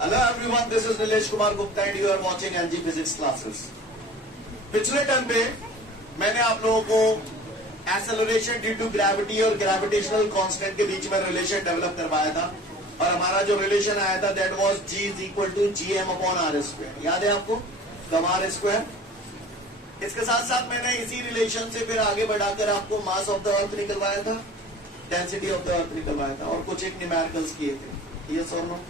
Hello everyone, this is Nilesh Kumar Gupta and you are watching NG Physics classes. पिछले term पे मैंने आप लोगों को एक्सेलरेशन ड्यू टू ग्रेविटी और ग्रेविटेशनल कांस्टेंट के बीच में रिलेशन डेवलप करवाया था और हमारा जो रिलेशन आया था that was G is equal to GM upon R square. याद है आपको? कम R स्क्वायर. इसके साथ साथ मैंने इसी रिलेशन से फिर आगे बढ़ाकर आपको मास ऑफ द अर्थ निकलवाया था, डेंसिटी ऑफ द अर्थ निकलवाया था और कुछ एक न्यूमेरिकल्स किए थे. यस और नो?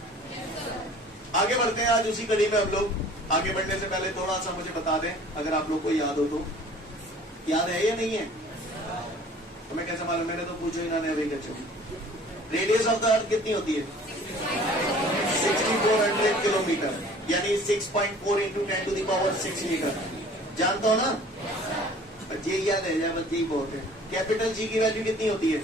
आगे बढ़ते हैं आज उसी कड़ी में हम लोग. आगे बढ़ने से पहले थोड़ा सा मुझे बता दें, अगर आप लोग को याद हो तो. याद है या नहीं है? तो मैं कैसे मालूम? मैंने तो पूछो ही ना ने अभी. रेडियस ऑफ द अर्थ कितनी होती है? 6400 किलोमीटर, यानी 6.4 into 10 to the power 6 metre. जानता हो ना? ये याद है या बस यही बहुत है. कैपिटल जी की वैल्यू कितनी होती है?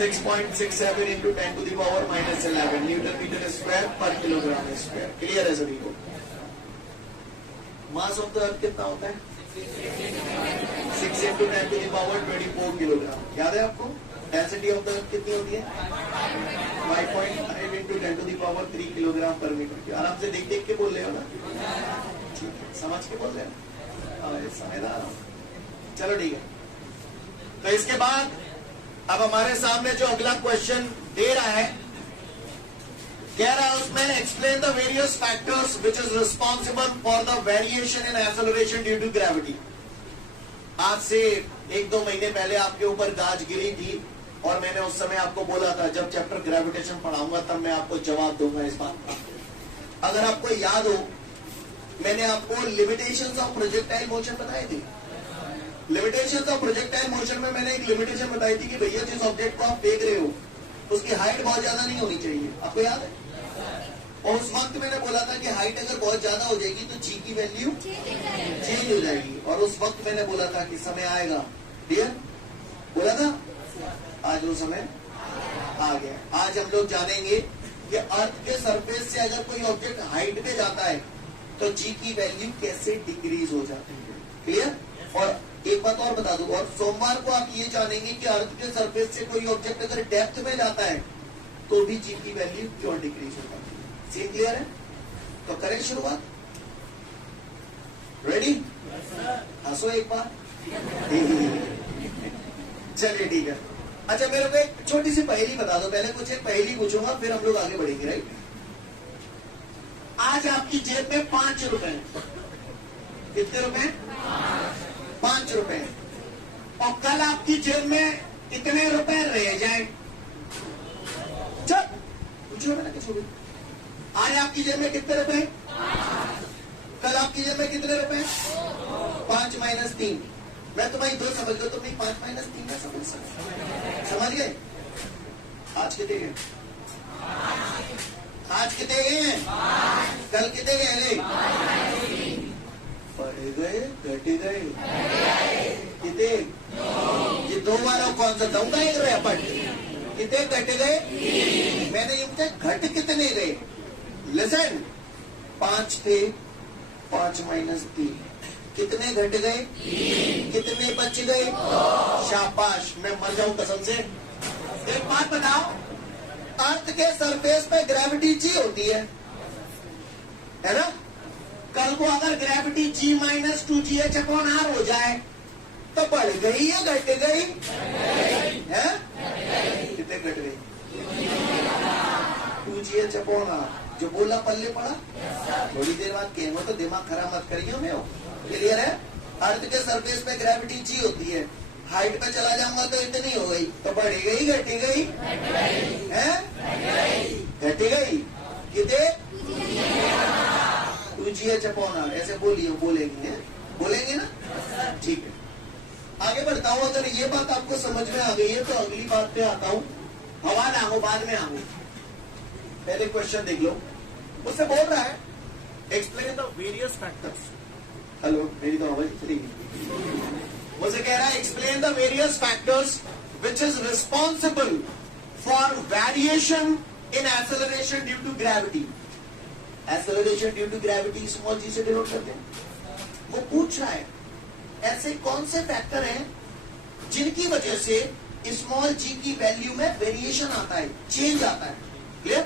6.67 into 10 to the power -11 newton metre square पर किलोग्राम स्क्वायर. क्लियर है सभी को? मास ऑफ द अर्थ कितना होता है? 6 into 10 to the power 24 kilogram. याद है आपको? डेंसिटी ऑफ द अर्थ कितनी होती है? 5.5 into 10 to the power 3 kilogram पर मीटर. आराम से देख देख के बोल रहे हो ना? ठीक है, समझ के बोल रहे हो? समझदार हो. चलो ठीक है. तो इसके बाद अब हमारे सामने जो अगला क्वेश्चन दे रहा है, कह रहा है उसमें explain the various factors which is responsible for the variation in acceleration due to gravity. आज से 1-2 महीने पहले आपके ऊपर गाज गिरी थी और मैंने उस समय आपको बोला था जब चैप्टर ग्रेविटेशन पढ़ाऊंगा तब मैं आपको जवाब दूंगा इस बात का. अगर आपको याद हो, मैंने आपको लिमिटेशंस ऑफ प्रोजेक्टाइल मोशन बताए थे. लिमिटेशंस ऑफ प्रोजेक्टाइल मोशन में मैंने एक लिमिटेशन बताई थी कि भैया जिस ऑब्जेक्ट को आप फेंक रहे हो उसकी हाइट बहुत ज्यादा नहीं होनी चाहिए. आपको याद है? और उस वक्त मैंने बोला था कि हाइट अगर बहुत ज्यादा हो जाएगी तो जी की वैल्यू चेंज हो जाएगी. और उस वक्त मैंने बोला था कि समय आएगा. क्लियर? बोला था. आज वो समय आ गया. आज हम लोग जानेंगे कि अर्थ के सरफेस से अगर कोई ऑब्जेक्ट हाइट पे जाता है तो जी की वैल्यू कैसे डिक्रीज हो जाती है. क्लियर? और एक बात और बता दूं, और सोमवार को आप ये जानेंगे कि अर्थ के सरफेस से कोई ऑब्जेक्ट अगर डेप्थ में जाता है तो भी जी की वैल्यू क्यों डिक्रीज हो जाती है. सीन क्लियर है? तो करें शुरुआत. रेडी? हंसो एक बार. चलिए ठीक है. अच्छा, मेरे को एक छोटी सी पहेली बता दो. पहले कुछ एक पहेली पूछूंगा फिर हम लोग आगे बढ़ेंगे. राइट? आज आपकी जेब में 5 रुपए. कितने रुपए? 5 रुपए. और कल आपकी जेब में कितने रुपए रह जाए? चल पूछो मैंने किसी भी. आज आपकी जेब में कितने रुपए? कल आपकी जेब में कितने रुपए? 5 माइनस 3. मैं तुम्हारी 2 समझ लो, तुम 5 माइनस 3 में समझ गए? आज कितने गए? आज कितने गए? कल कितने गए? बढ़ गए, घट गए. कितने? ये 2 वाला कौन सा दूंगा? एक रैपट. कितने घट गए? मैंने ये पूछा घट कितने गए. लिसन, 5 थे, 5 माइनस 3. कितने घट गए? कितने बच गए? शाबाश. मैं मर जाऊं कसम से. एक बात बताओ, अर्थ के सरफेस पे ग्रेविटी जी होती है ना? कल को अगर gravity G minus 2GH upon R हो जाए तो बढ़ गई या घट गई? है? कितने घट गई? 2GH upon R. जो बोला पल्ले पड़ा. थोड़ी देर बाद कहेंगे तो दिमाग खराब मत करिए. मैं हो. क्लियर है? अर्थ के सरफेस पे ग्रेविटी G होती है. हाइट पे चला जाऊंगा तो इतनी हो गई. तो बढ़ गई घट गई? है? घट गई. कितने? 2GH upon R. ऐसे बोलिए. बोलेंगे ना? ठीक है. आगे बढ़ता हूं. अगर ये बात आपको समझ में आ गई है तो अगली बात पे आता हूं. हवा ना हो बाद में आऊं. पहले क्वेश्चन देख लो. मुझसे बोल रहा है explain the various factors. Hello, मेरी तो आवाज चली गई. मुझसे कह रहा है explain the various factors which is responsible for variation in acceleration due to gravity. Acceleration due to gravity small g से डिनोट करते हैं. वो पूछ रहा है ऐसे कौन से फैक्टर हैं जिनकी वजह से स्मॉल जी की वैल्यू में वेरिएशन आता है, चेंज आता है। Clear?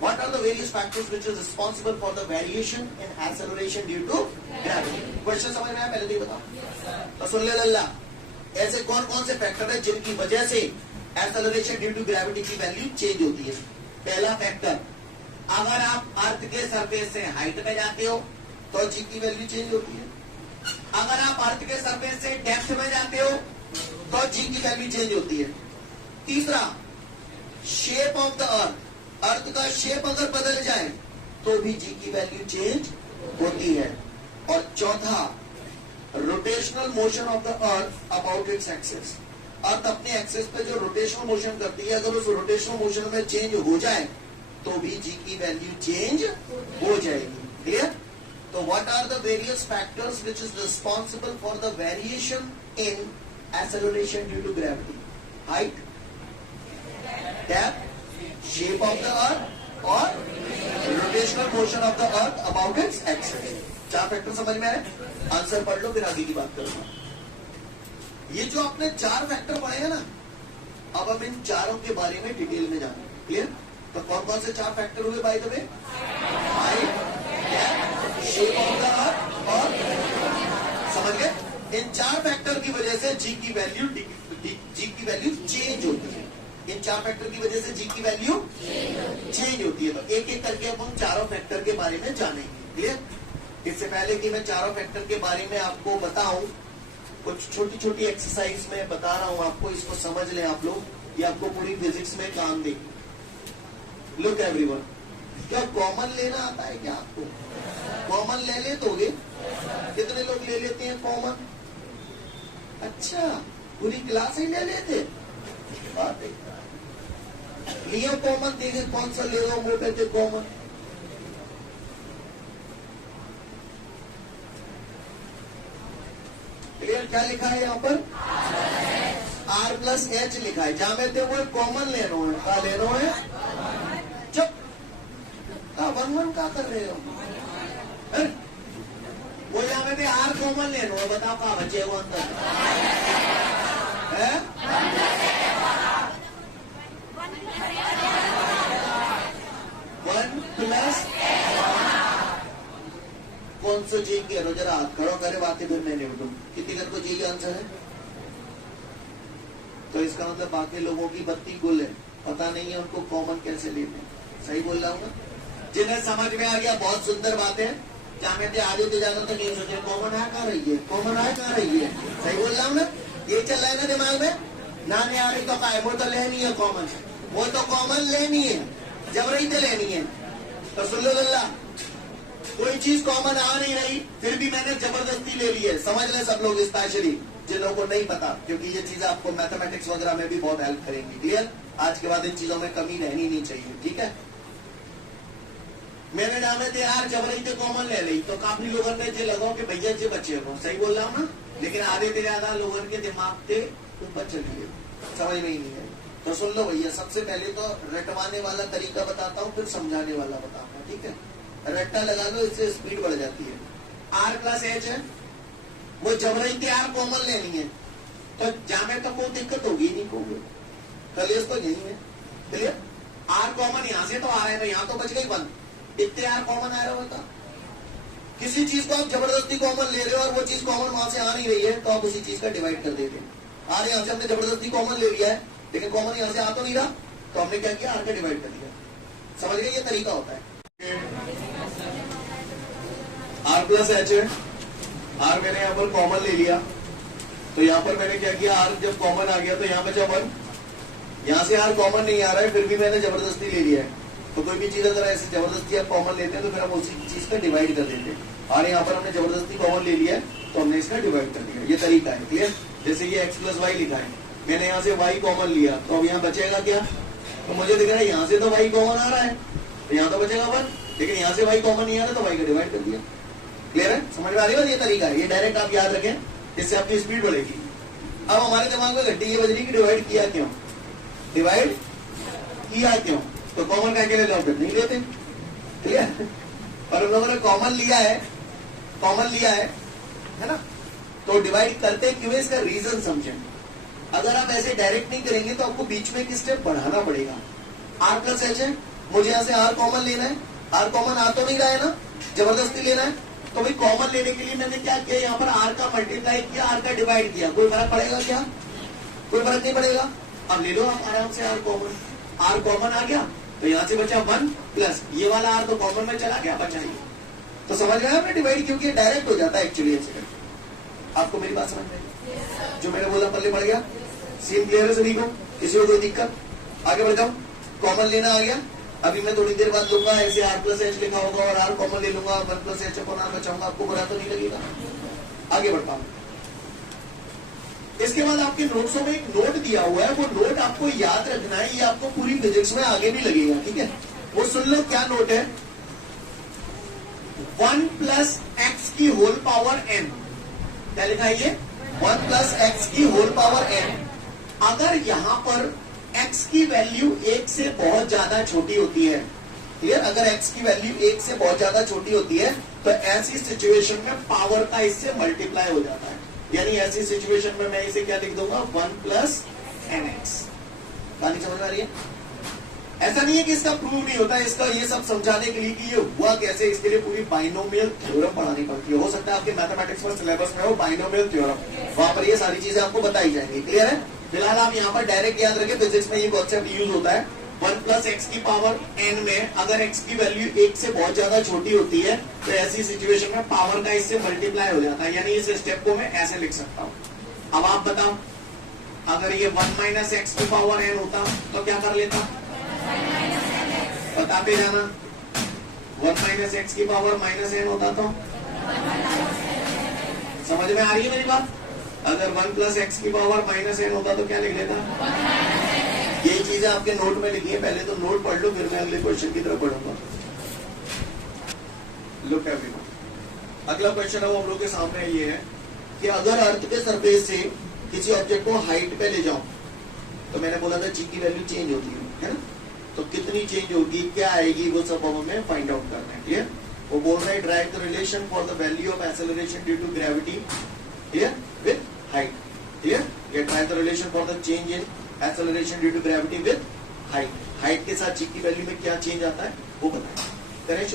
What are the various factors which is responsible for the variation in acceleration due to gravity? Question समझ में आया? पहले तो ये बताओ। तो सुन ले लल्ला, ऐसे कौन कौन से फैक्टर है जिनकी वजह से एक्सेलरेशन ड्यू टू ग्रेविटी की वैल्यू चेंज होती है? पहला फैक्टर, अगर आप अर्थ के सरफेस से हाइट पे जाते हो तो जी की वैल्यू चेंज होती है। अगर आप अर्थ के सरफेस से डेप्थ में जाते हो तो जी की वैल्यू चेंज होती है। तीसरा, शेप ऑफ द अर्थ का शेप अगर बदल जाए तो भी जी की वैल्यू चेंज होती है। और चौथा, rotational motion of the earth about its axis. Earth अपने एक्सिस पे जो रोटेशनल मोशन करती है, अगर उस रोटेशनल मोशन में चेंज हो जाए तो भी जी की वैल्यू चेंज हो जाएगी। क्लियर? तो what are the various factors which is responsible for the variation in acceleration due to gravity? Height, depth, shape of the earth और rotational motion of the earth about its axis. 4 factor समझ में आए? Answer पढ़ लो, फिर आगे की बात करूंगा। ये जो आपने 4 फैक्टर पढ़े हैं ना, अब हम इन चारों के बारे में डिटेल में जानेंगे। क्लियर? तो कौन कौन से 4 फैक्टर हुए by the way? Height, depth, shape of the earth और, समझ गए? इन 4 फैक्टर की वजह से जी की वैल्यू चेंज होती है। इन 4 फैक्टर की वजह से जी की वैल्यू चेंज होती है। तो एक एक करके अब हम चारों फैक्टर के बारे में जानेंगे। क्लियर? इससे पहले कि मैं चारों फैक्टर के बारे में आपको बताऊं, कुछ छोटी छोटी एक्सरसाइज में बता रहा हूं आपको, इसको समझ लें आप लोग, ये आपको पूरी फिजिक्स में काम देगी। लुक एवरीवन, क्या कॉमन लेना आता है क्या आपको? कॉमन ले लेते? कितने लोग ले लेते हैं कॉमन? अच्छा, पूरी क्लास ही ले लेते? बात है। लियो कॉमन, देखे कौन सा ले लो, वो कहते कॉमन। क्लियर? क्या लिखा है यहाँ पर? R+H लिखा है। जहां में थे वो कॉमन लेनो है। क्या लेनो है? चुप, का 1-1 का कर रहे हो? वो जहां में थे R कॉमन लेनो है। बताओ कहा बचे वो अंदर है? 1+, कौन सा जी के रो जरा हाथ खड़ो करे, बातें फिर मैं निपटू। कितनी घर को जी का आंसर है? तो इसका मतलब बाकी लोगों की बत्ती गुल है, पता नहीं है उनको कॉमन कैसे लेते हैं। सही बोल रहा हूँ ना? जिन्हें समझ में आ गया बहुत सुंदर बात है। जहाँ में आगे तो जाना तो नहीं सोचे कॉमन है कहाँ रही है, कॉमन है कहाँ रही है। सही बोल रहा हूँ ना? ये चल रहा है ना दिमाग में? ना नहीं आ रही तो का है, वो तो लेनी है कॉमन, वो तो कॉमन लेनी है, जबरई तो लेनी है। तो सुन लो लल्ला, कोई चीज कॉमन आ नहीं रही, फिर भी मैंने जबरदस्ती ले ली है। समझ ले सब लोग, स्पेशली जिन लोगों को नहीं पता, क्योंकि ये चीजें आपको मैथमेटिक्स वगैरह में भी बहुत हेल्प करेंगी। क्लियर? आज के बाद इन चीजों में कमी रहनी नहीं चाहिए। ठीक है? मैंने डाले थे यार जबरई थे कॉमन ले ली, तो काफी लोगों ने जे लगाओ कि भैया जे बच्चे को। सही बोल रहा हूँ ना? लेकिन आधे से ज्यादा लोगों के दिमाग से ऊपर चलिए, समझ में ही नहीं है। तो सुन लो भैया, सबसे पहले तो रटवाने वाला तरीका बताता हूँ, फिर समझाने वाला बताऊंगा। ठीक है? रट्टा लगा लो, इससे स्पीड बढ़ जाती है। R+H है, वो जबरई के R कॉमन लेनी है, तो जामे तो कोई दिक्कत होगी नहीं, कोई कलेस तो यही है। क्लियर? R कॉमन यहाँ से तो आ रहा है, तो यहाँ तो बच गई 1, इतने R कॉमन आ रहा होता। किसी चीज को आप जबरदस्ती कॉमन ले रहे हो और वो चीज कॉमन वहां से आ नहीं रही है, तो आप उसी चीज का डिवाइड कर देते हैं। R यहाँ से हमने जबरदस्ती कॉमन ले लिया है, लेकिन कॉमन यहाँ से आ तो नहीं रहा, तो हमने क्या किया, R का डिवाइड कर दिया। समझ गए? ये तरीका होता है। R+H है, R मैंने यहाँ पर कॉमन ले लिया, तो यहाँ पर मैंने क्या किया, R जब कॉमन आ गया तो यहाँ बचा 1, यहाँ से R कॉमन नहीं आ रहा है, फिर भी मैंने जबरदस्ती ले लिया है। तो कोई भी चीज अगर ऐसे जबरदस्ती आप कॉमन लेते हैं तो फिर हम उसी चीज का डिवाइड कर देते हैं। और यहाँ पर हमने जबरदस्ती कॉमन ले लिया है, तो हमने इसका डिवाइड कर दिया। ये तरीका है। क्लियर? जैसे ये x+y लिखा है, मैंने यहाँ से y कॉमन लिया, तो अब यहाँ बचेगा क्या? तो मुझे दिख रहा है यहाँ से तो y कॉमन आ रहा है, तो यहाँ तो बचेगा 1, लेकिन यहाँ से y कॉमन नहीं आ रहा, तो y का डिवाइड कर दिया। क्लियर है? समझ में आ रही है? ये तरीका है, ये डायरेक्ट आप याद रखें, इससे आपकी स्पीड बढ़ेगी। अब हमारे दिमाग में घंटी ये बजरी की डिवाइड किया क्यों? डिवाइड किया क्यों? तो कॉमन का अकेले लोग नहीं लेते। क्लियर? और उन लोगों ने कॉमन लिया है ना? तो डिवाइड करते क्यों, इसका रीजन समझें। अगर आप ऐसे डायरेक्ट नहीं करेंगे तो आपको बीच में एक स्टेप बढ़ाना पड़ेगा। आर प्लस एच है, मुझे यहाँ से आर कॉमन लेना है, आर कॉमन आ तो नहीं रहा है ना, जबरदस्ती लेना है। तो भाई कॉमन लेने के लिए मैंने क्या किया, यहाँ पर आर का मल्टीप्लाई किया, आर का डिवाइड किया। कोई फर्क पड़ेगा क्या? कोई फर्क नहीं पड़ेगा। अब ले लो आप आराम से आर कॉमन, आर कॉमन आ गया तो यहाँ से बचा 1 प्लस ये वाला आर तो कॉमन में चला गया, बचा ये। तो समझ गए आपने डिवाइड, क्योंकि डायरेक्ट हो जाता है एक्चुअली ऐसे। आपको मेरी बात समझ में आई? जो मैंने बोला पल्ले पड़ गया, सीन क्लियर है सभी को? किसी को कोई दिक्कत? आगे बढ़ जाओ। कॉमन लेना आ गया, अभी मैं थोड़ी देर बाद लूंगा ऐसे आर प्लस एच लिखा होगा और आर कॉमन ले लूंगा, 1 प्लस एच अपॉन आर बचाऊंगा। आपको बुरा तो नहीं लगेगा? आगे बढ़ता हूं। इसके बाद आपके नोट्सों में एक नोट दिया हुआ है, वो नोट आपको याद रखना है, ये आपको पूरी फिजिक्स में आगे भी लगेगा, ठीक है? वो सुन लो क्या नोट है। 1 प्लस एक्स की होल पावर n, क्या लिखा है ये? 1 प्लस एक्स की होल पावर n। अगर यहां पर x की वैल्यू 1 से बहुत ज्यादा छोटी होती है, क्लियर? अगर x की वैल्यू 1 से बहुत ज्यादा छोटी होती है तो ऐसी सिचुएशन में पावर का इससे मल्टीप्लाई हो जाता है। यानी ऐसी सिचुएशन में मैं इसे क्या लिख दूंगा, 1 प्लस nx। कहानी समझ आ रही है? ऐसा नहीं है कि इसका प्रूव नहीं होता, इसका ये सब समझाने के लिए कि ये हुआ कैसे, इसके लिए पूरी बाइनोमियल थ्योरम पढ़ानी पड़ती है। हो सकता है आपके मैथमेटिक्स पर सिलेबस में हो बाइनोमियल थ्योरम, वहां पर ये सारी चीजें आपको बताई जाएंगी। क्लियर है? फिलहाल आप यहाँ पर डायरेक्ट याद रखें, फिजिक्स में ये कॉन्सेप्ट यूज होता है। 1 प्लस एक्स की पावर n में अगर x की वैल्यू 1 से बहुत ज्यादा छोटी होती है तो ऐसी सिचुएशन में पावर का इससे मल्टीप्लाई हो जाता है। यानी इस स्टेप को मैं ऐसे लिख सकता हूँ। अब आप बताओ, अगर ये 1 माइनस एक्स की पावर n होता तो क्या कर लेता? बताते जाना। 1 माइनस एक्स की पावर माइनस n होता तो समझ में आ रही है मेरी बात? अगर 1 प्लस एक्स की पावर माइनस n होता तो क्या लिख लेता? यही चीजें आपके नोट में लिखी है, पहले तो नोट पढ़ लो, फिर मैं अगले क्वेश्चन की तरफ पढ़ूंगा। लुक एवरीवन, अगला क्वेश्चन है वो हम लोग के सामने ये है कि अगर अर्थ के सरफेस से किसी ऑब्जेक्ट को हाइट पे ले जाओ तो मैंने बोला था जी की वैल्यू चेंज होती है ना? तो कितनी चेंज होगी, क्या आएगी, वो सब हमें फाइंड आउट करना है। क्लियर? वो बोल रहा है drive the relation for the value of acceleration due to gravity clear with height. Clear? ये drive the relation for the change in acceleration due to gravity with height. Height के साथ जी की वैल्यू में क्या चेंज आता है वो बताएं। करें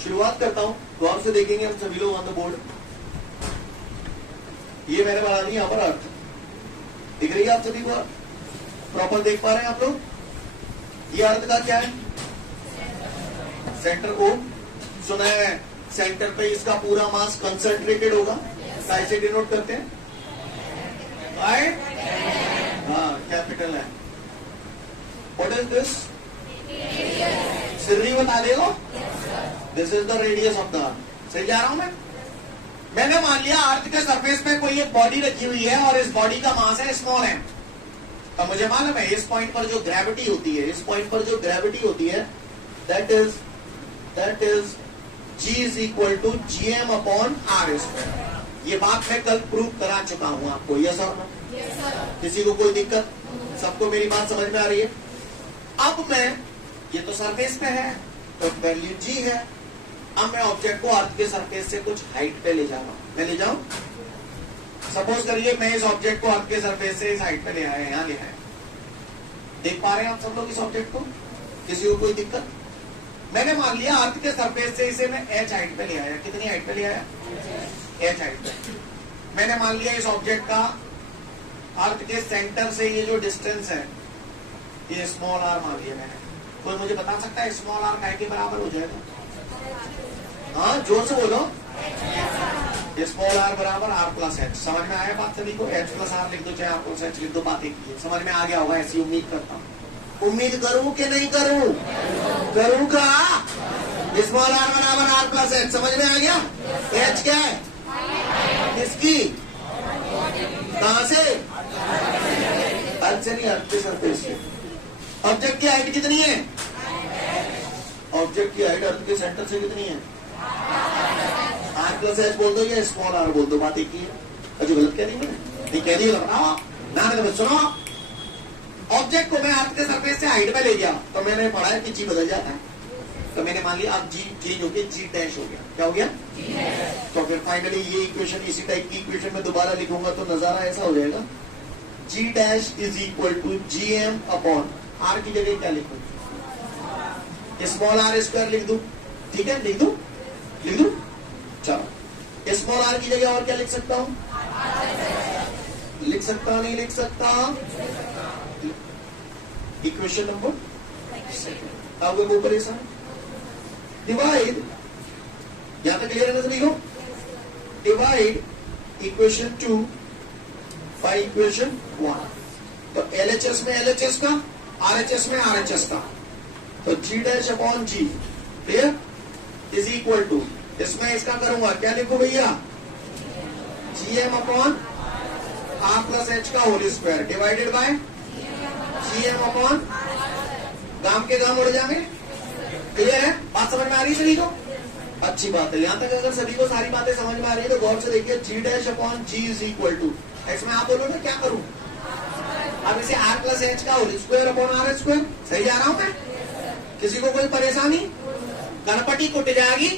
शुरुआत करता हूं, गौर से देखेंगे हम सभी लोग ऑन द बोर्ड। ये मैंने बना दी यहाँ पर अर्थ, दिख रही है आप सभी को? प्रॉपर देख पा रहे हैं आप लोग? ये अर्थ का क्या है? Centre O. सुना है सेंटर पे इसका पूरा मास कंसंट्रेटेड होगा, कैसे डिनोट करते हैं? हाँ, कैपिटल है। What is this? सिर्री बता देगा? This is the radius of the अर्थ। सही जा रहा हूं मैं? मैंने मान लिया अर्थ के सरफेस पे कोई एक बॉडी रखी हुई है और इस बॉडी का मास है स्मॉल m। तो मुझे मालूम है इस पॉइंट पर जो ग्रेविटी होती है, इस पॉइंट पर जो ग्रेविटी होती है that is g is equal to gm upon r square. ये बात मैं कल प्रूव करा चुका हूं आपको। यस और नो? किसी को कोई दिक्कत? सबको मेरी बात समझ में आ रही है? अब मैं, ये तो सरफेस पे है तो वैल्यू g है। अब मैं ऑब्जेक्ट को अर्थ के सरफेस से कुछ हाइट पे ले जा रहा हूं। मैं ले जाऊं, सपोज करिए मैं इस ऑब्जेक्ट को अर्थ के सरफेस से इस हाइट पे ले आया, यहाँ ले आया। देख पा रहे हैं आप सब लोग इस ऑब्जेक्ट को? किसी को कोई दिक्कत? मैंने मान लिया अर्थ के सरफेस से इसे मैं h हाइट पे ले आया। कितनी हाइट पे ले आया? h हाइट पे। मैंने मान लिया इस ऑब्जेक्ट का अर्थ के सेंटर से ये जो डिस्टेंस है ये स्मॉल r मान लिया मैंने। कोई मुझे बता सकता है स्मॉल r काय के बराबर हो जाएगा? हाँ, जोर से बोलो। स्मॉल r बराबर r प्लस एच। समझ में आया बात सभी को? h प्लस r लिख दो, चाहे r प्लस एच लिख दो, बात एक ही है। समझ में आ गया होगा ऐसी उम्मीद करता हूँ। उम्मीद करूं कि नहीं करूं? करूं का? स्मॉल r बराबर r प्लस एच। समझ में आ गया? h क्या है? किसकी? कहां से? अर्थ से नहीं, अर्थ के सरफेस से। ऑब्जेक्ट की हाइट कितनी है? ऑब्जेक्ट की हाइट अर्थ के सेंटर से कितनी है? r प्लस एच बोल दो या स्मॉल r बोल दो, बात एक ही है। अजय गलत कह दी मैंने? नहीं कह दी, बताओ ना। सुनो, ऑब्जेक्ट को मैं अर्थ के सरफेस से हाइट पे ले गया तो मैंने पढ़ा है कि जी बदल जाता है। तो मैंने मान लिया अब जी चेंज हो गया, जी डैश हो गया। क्या हो गया? तो फिर फाइनली ये इक्वेशन इसी टाइप की इक्वेशन में दोबारा लिखूंगा तो नजारा ऐसा हो जाएगा, g dash is equal to G M upon R की जगह क्या लिखूं? स्मॉल आर स्क्वायर लिख दूं, ठीक है? लिख दूं? चलो स्मॉल आर की जगह और क्या लिख सकता हूं? लिख सकता नहीं लिख सकता? Equation number second. अब वो परेशान डिवाइड, यहां तक क्लियर है ना सभी को? Divide equation 2 by equation 1। तो एलएचएस में एलएचएस का, आरएचएस में आरएचएस का, तो g dash upon g, clear, is equal to, इसमें इसका करूंगा क्या लिखो भैया? G M upon R plus h का whole square divided by G M upon, गाम के गाम उड़ जाएंगे। क्लियर है? बात समझ में आ रही है सभी को? अच्छी बात है। यहां तक अगर सभी को सारी बातें समझ में आ रही है तो गौर से देखिए, g dash upon g is equal to, इसमें आप बोलो ना क्या करूं? अब इसे आर प्लस एच का whole square upon R square, सही जा रहा हूं मैं? किसी को कोई परेशानी? गणपति कुट जाएगी,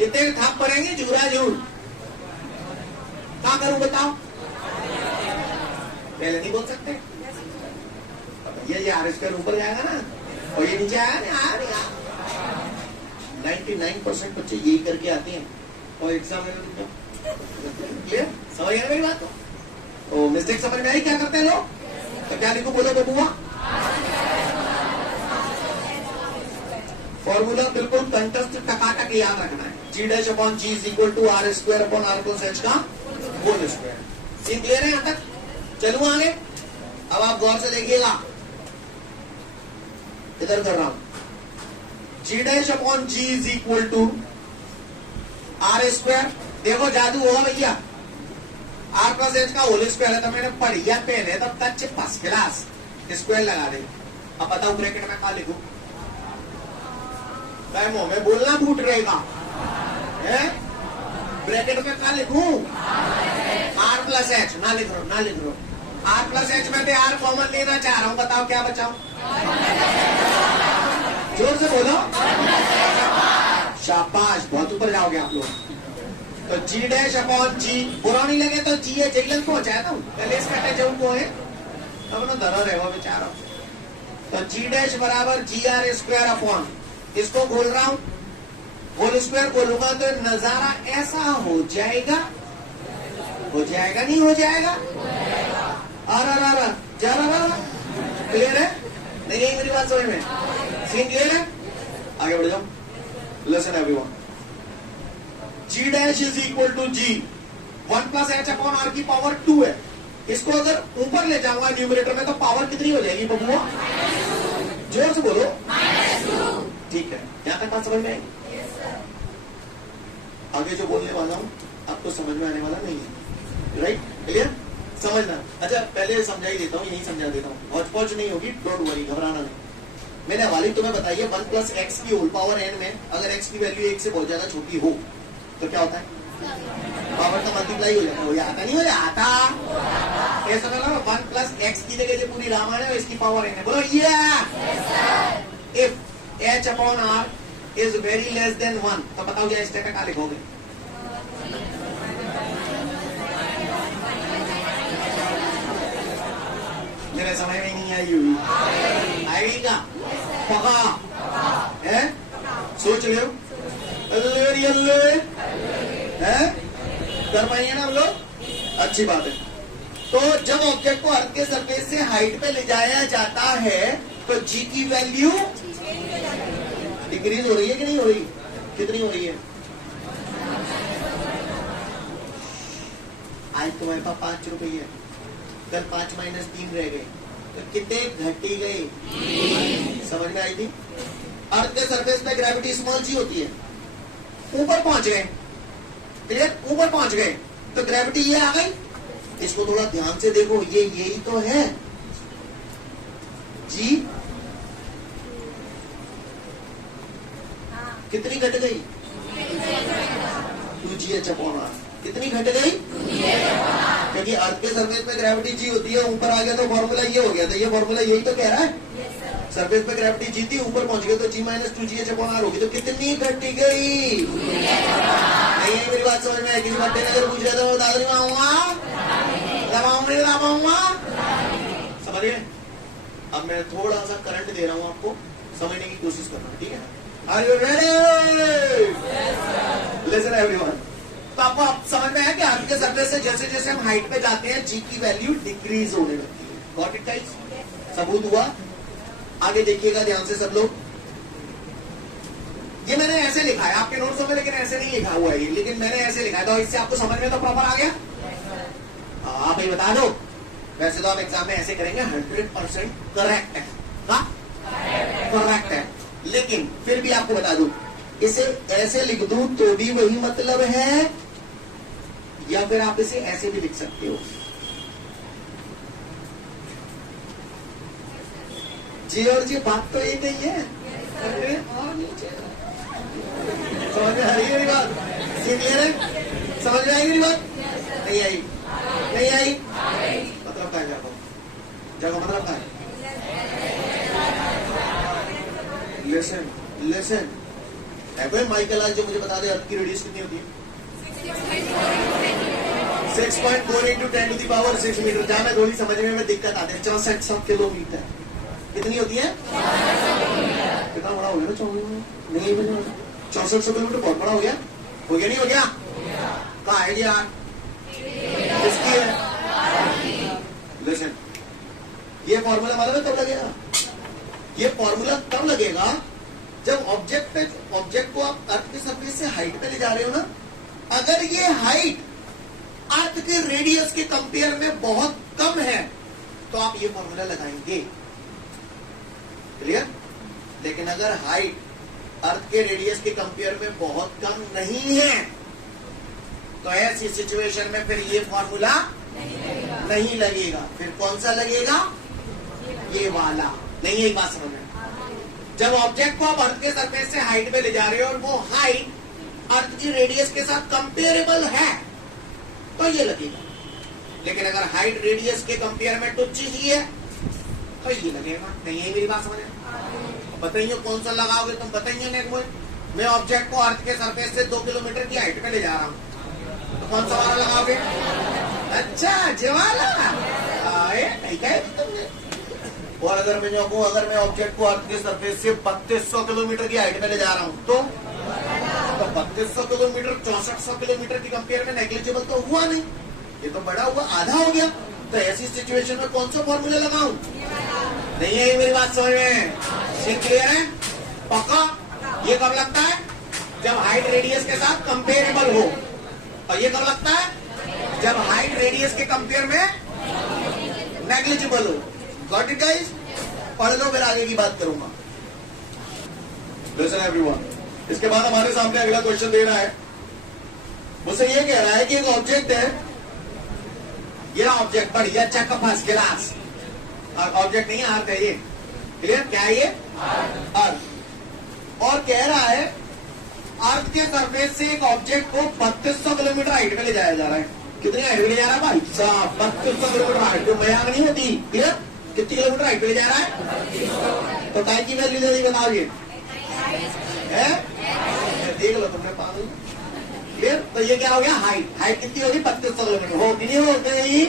इतने थाप पड़ेंगे जूरा जूर। क्या करूं बताओ? पहले नहीं बोल सकते? ये आर स्क्वायर ऊपर जाएगा ना और ये नीचे आया ना। 99% बच्चे यही करके आते हैं और एग्जाम में क्लियर समझ गया मेरी बात को? तो मिस्टेक समझ में आई क्या करते हैं लोग? तो क्या लिखो बोलो बबुआ? फॉर्मूला बिल्कुल कंटस्ट टकाटक याद रखना है। G dash upon g is equal to R square upon R plus h का होल स्क्वायर। सीन क्लियर है यहां तक? चलूं आगे? अब आप गौर से देखिएगा, इधर कर रहा हूं। G dash upon g is equal to R square, देखो जादू होगा भैया, आर प्लस एच का होल स्क्वायर है तो मैंने बढ़िया पेन है तब तक फर्स्ट क्लास स्क्वायर लगा दे। अब बताओ ब्रैकेट में क्या लिखूं? मुंह में बोलना फूट रहेगा, ब्रैकेट में क्या लिखूं? आर प्लस एच ना लिख रो। आर प्लस एच में भी आर कॉमन लेना चाह रहा हूं, बताओ क्या बचाऊं? जोर से बोलो। शाबाश, बहुत ऊपर जाओगे आप लोग। तो जी डैश अपॉन जी, बुरा नहीं लगे तो जी है जेलन पहुंचाया था कलेश कटे जो को है तब ना धरा रहे बेचारा। तो जी डैश बराबर जी आर स्क्वायर अपॉन, इसको बोल रहा हूं होल स्क्वायर बोलूंगा तो नजारा ऐसा हो जाएगा नहीं हो जाएगा? क्लियर है? नहीं मेरी बात समझ में? सीन क्लियर है? आगे बढ़ जाओ। Listen everyone, G dash is equal to G 1 plus H upon R की पावर 2 है। इसको अगर ऊपर ले जाऊंगा न्यूमरेटर में तो पावर कितनी हो जाएगी बबुआ? जोर से बोलो। ठीक है, यहां तक बात समझ में आई? आगे जो बोलने वाला हूं आपको समझ में आने वाला नहीं है, राइट? क्लियर? समझना। अच्छा पहले समझा ही देता हूँ, यही समझा देता हूँ, हौच-पौच नहीं होगी, डोंट वरी, घबराना नहीं। मैंने हवाले तुम्हें बताइए 1 प्लस एक्स की होल पावर एन में अगर एक्स की वैल्यू 1 से बहुत ज्यादा छोटी हो तो क्या होता है? पावर का मल्टीप्लाई हो जाता है। आता नहीं हो जाता? ऐसा ना 1 प्लस एक्स की जगह जो पूरी रामायण है इसकी पावर एन है, बोलो ये। If h upon r is very less than 1 तो बताओ क्या स्टेप है, क्या लिखोगे? मेरे समझ में नहीं आई हुई, आएगी क्या? पका है? सोच लो, अल्ले है? कर पाएंगे ना हम लोग? अच्छी बात है। तो जब ऑब्जेक्ट को अर्थ के सरफेस से हाइट पे ले जाया जाता है तो जी की वैल्यू डिक्रीज हो रही है कि नहीं हो रही? कितनी हो रही है? आज तुम्हारे पास 5 रुपये, कल 5 माइनस 3 रह गए तो कितने घटी गए? समझ में आई थी? अर्थ के सरफेस में ग्रेविटी स्मॉल जी होती है, ऊपर पहुंच गए, क्लियर? ऊपर पहुंच गए तो ग्रेविटी ये आ गई। इसको थोड़ा ध्यान से देखो, ये यही तो है जी। कितनी घट गई? 2gh upon r। कितनी घट गई? क्योंकि अर्थ के सरफेस पे ग्रेविटी जी होती है, ऊपर आ गया तो फॉर्मूला ये हो गया, तो ये फॉर्मूला यही तो कह रहा है। सरफेस पे ग्रेविटी जीती, ऊपर पहुंच गए तो G माइनस 2GH/R होगी, तो कितनी घट गई? नहीं है मेरी बात समझ में? किसी बट्टे ने अगर पूछ रहे तो मैं बता दूंगा, लगाऊंगा। समझ गए? अब मैं थोड़ा सा करंट दे रहा हूं आपको, समझने की कोशिश करना, ठीक है? Are you ready? Listen everyone. तो आपको आप समझ में आया कि अर्थ के सरफेस से जैसे जैसे हम हाइट पे जाते हैं G की वैल्यू डिक्रीज होने लगती है। Got it guys? सबूत हुआ? आगे देखिएगा ध्यान से सब लोग। ये मैंने ऐसे लिखा है आपके नोट्स में, लेकिन ऐसे नहीं लिखा हुआ है ये, लेकिन मैंने ऐसे लिखा है, तो इससे आपको समझ में तो प्रॉपर आ गया? आप ही बता दो। वैसे तो आप एग्जाम में ऐसे करेंगे 100% करेक्ट है, करेक्ट है, लेकिन फिर भी आपको बता दूं, इसे ऐसे लिख दूं तो भी वही मतलब है, या फिर आप इसे ऐसे भी लिख सकते हो। जी और जी बात तो एक ही है। अरे और नीचे समझ में आ रही है मेरी बात? क्लियर है? समझ में आएगी मेरी बात? नहीं आई? नहीं आई? मतलब क्या है जगह मतलब क्या है? लिसन लिसन, है कोई माइकल आज जो मुझे बता दे अर्थ की रेडियस कितनी होती है? 6.4 × 10⁻6 मीटर। जहां मैं थोड़ी समझने में दिक्कत आती है, 6400 किलोमीटर कितनी होती है? कितना बड़ा हो गया ना? 6400 किलोमीटर बहुत बड़ा हो गया। हो गया नहीं हो गया? कहाँ है जी यार? किसकी है? लिसन, ये फॉर्मूला मालूम है कब लगेगा? ये फॉर्मूला तब लगेगा जब ऑब्जेक्ट को आप अर्थ के सरफेस से हाइट पे ले जा रहे हो ना, अगर ये हाइट अर्थ के रेडियस के कंपेयर में बहुत कम है तो आप ये फॉर्मूला लगाएंगे। क्लियर? लेकिन अगर हाइट अर्थ के रेडियस के कंपेयर में बहुत कम नहीं है तो ऐसी सिचुएशन में फिर ये फॉर्मूला नहीं लगेगा। फिर कौन सा लगेगा? ये वाला। नहीं है? एक बात समझ में? जब ऑब्जेक्ट को आप अर्थ के सरफेस से हाइट पे ले जा रहे हो और वो हाइट अर्थ की रेडियस के साथ कंपेरेबल है तो ये लगेगा। लेकिन अगर हाइट रेडियस के कंपेयर में टुच्च ही है तो ये लगेगा। नहीं है मेरी बात समझ में? बताइए कौन सा लगाओगे तुम? बताइए नेक्स्ट में। मैं ऑब्जेक्ट को अर्थ के सरफेस से 2 किलोमीटर की हाइट पे ले जा रहा हूँ, तो कौन सा वाला लगाओगे? अच्छा, ये वाला। ठीक है तुमने। और अगर मैं ऑब्जेक्ट को अर्थ के सरफेस से 3200 किलोमीटर की हाइट पे ले जा रहा हूँ तो 3200 किलोमीटर 6400 किलोमीटर की कंपेयर में नेग्लिजिबल तो हुआ नहीं, ये तो बड़ा हुआ, आधा हो गया। तो ऐसी सिचुएशन में कौन सा फॉर्मूला लगाऊं? नहीं है मेरी बात समझ में? क्लियर है? पक्का? ये कब लगता है? जब हाइट रेडियस के साथ कंपेरेबल हो। और ये कब लगता है? जब हाइट रेडियस के कंपेयर में नेग्लिजिबल हो। Got it guys? पढ़ लो, फिर आगे की बात करूंगा। लिसन एवरीवन, इसके बाद हमारे सामने अगला क्वेश्चन दे रहा है। मुझसे ये कह रहा है कि एक ऑब्जेक्ट है, ये ऑब्जेक्ट बढ़िया चेक फर्स्ट क्लास, ऑब्जेक्ट नहीं अर्थ है ये। क्लियर? क्या है ये? अर्थ। और कह रहा है अर्थ के सरफेस से एक ऑब्जेक्ट को 3200 किलोमीटर हाइट पे ले जाया जा रहा है। कितनी हाइट पे ले जा रहा है भाई साहब? 3200 किलोमीटर हाइट। तो मजाक नहीं होती। क्लियर? कितनी किलोमीटर हाइट पे ले जा रहा है? तो टाइम की वैल्यू जल्दी बताओगे? देख लो तुमने पागल। क्लियर? तो ये क्या हो गया? हाइट। हाइट कितनी होगी? 3200 किलोमीटर। हो कि नहीं हो गई?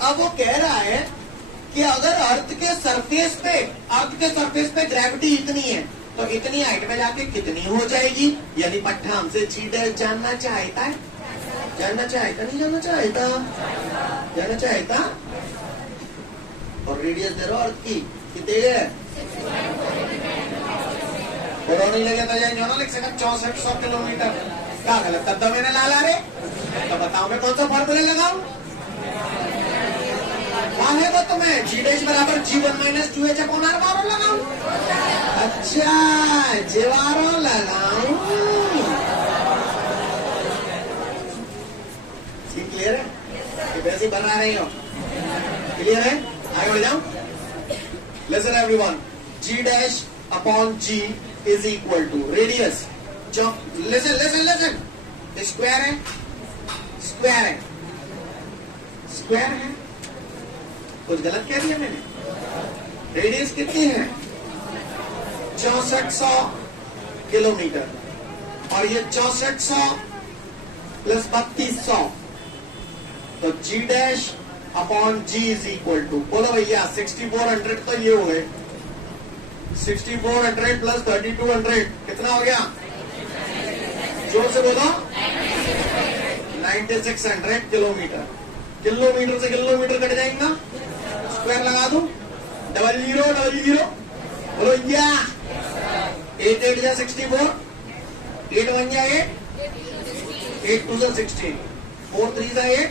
अब वो कह रहा है कि अगर अर्थ के सरफेस पे ग्रेविटी इतनी है तो इतनी हाइट में जाके कितनी हो जाएगी? यानी पट्टा हमसे G' जानना चाहता है। जानना चाहता नहीं? जानना चाहता? जानना चाहता? और रेडियस दे रहा अर्थ की कितने है? और नहीं लगे तो जाएंगे ना, लिख सकते 6400 किलोमीटर। क्या गलत तब तो मैंने लाला रे? तो बताओ मैं कौन सा फॉर्मूला लगाऊं? क्या है वो तुम्हें? G' बराबर G1 - 2H/R वारो लगाऊं? अच्छा, जेवारो लगाऊं। क्लियर है? वैसे बना रही हो? क्लियर है? आगे बढ़ जाऊं? Listen everyone, G'/G is equal to radius. Listen, square है, स्क्वायर है। कुछ गलत कह दिया मैंने? रेडियस कितनी है 6400 किलोमीटर, और ये 6400 प्लस 3200, तो G dash upon G is equal to, बोलो भैया 6400 तो ये हो गए, 6400 प्लस 3200 कितना हो गया, जोर से बोलो 9600 किलोमीटर। किलोमीटर से किलोमीटर कट जाएंगे, स्क्वायर लगा दूं, 0000 बोलो या 8 8 जा 64, 8 1 जा 8, 8 2 जा 16, 4 3 जा 8,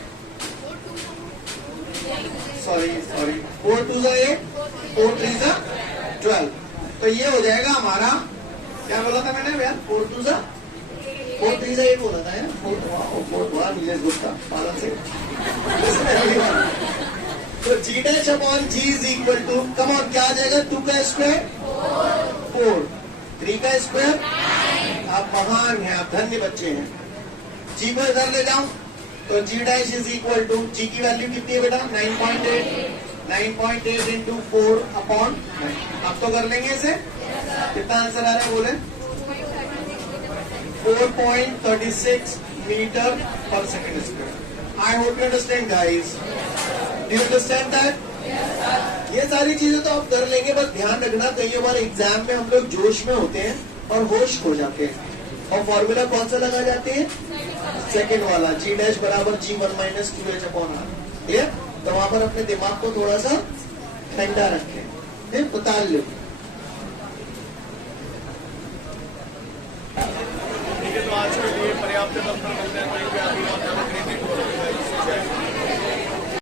सॉरी 4 2 जा 8, 4 3 जा 12, तो ये हो जाएगा हमारा, क्या बोला था मैंने यार, 4 2 जा 4 3 जा 8 बोला था यार, 4 नीलेश गुप्ता पालन से। तो G dash upon G is equal to, come on क्या आ जाएगा, 2 का स्क्वायर 4, 3 का स्क्वायर, आप महान हैं, आप धन्य बच्चे हैं। G को इधर ले जाऊं तो G dash is equal to, G की वैल्यू कितनी है बेटा 9.8 इंटू 4 अपॉन 9। अब तो कर लेंगे इसे, कितना आंसर आ रहा है बोले, 4.36 मीटर पर second square. I hope you understand guys, do you understand that? ये सारी चीजें तो आप कर लेंगे, बस ध्यान रखना कई बार एग्जाम में हम लोग जोश में होते हैं और होश खो जाते हैं, और फॉर्मूला कौन सा लगा जाते हैं, सेकेंड वाला, G डैश बराबर G1 minus 2H upon R। Clear? तो वहां पर अपने दिमाग को थोड़ा सा ठंडा रखें, फिर बता लो। तो आज के लिए पर्याप्त नंबर मिलते हैं,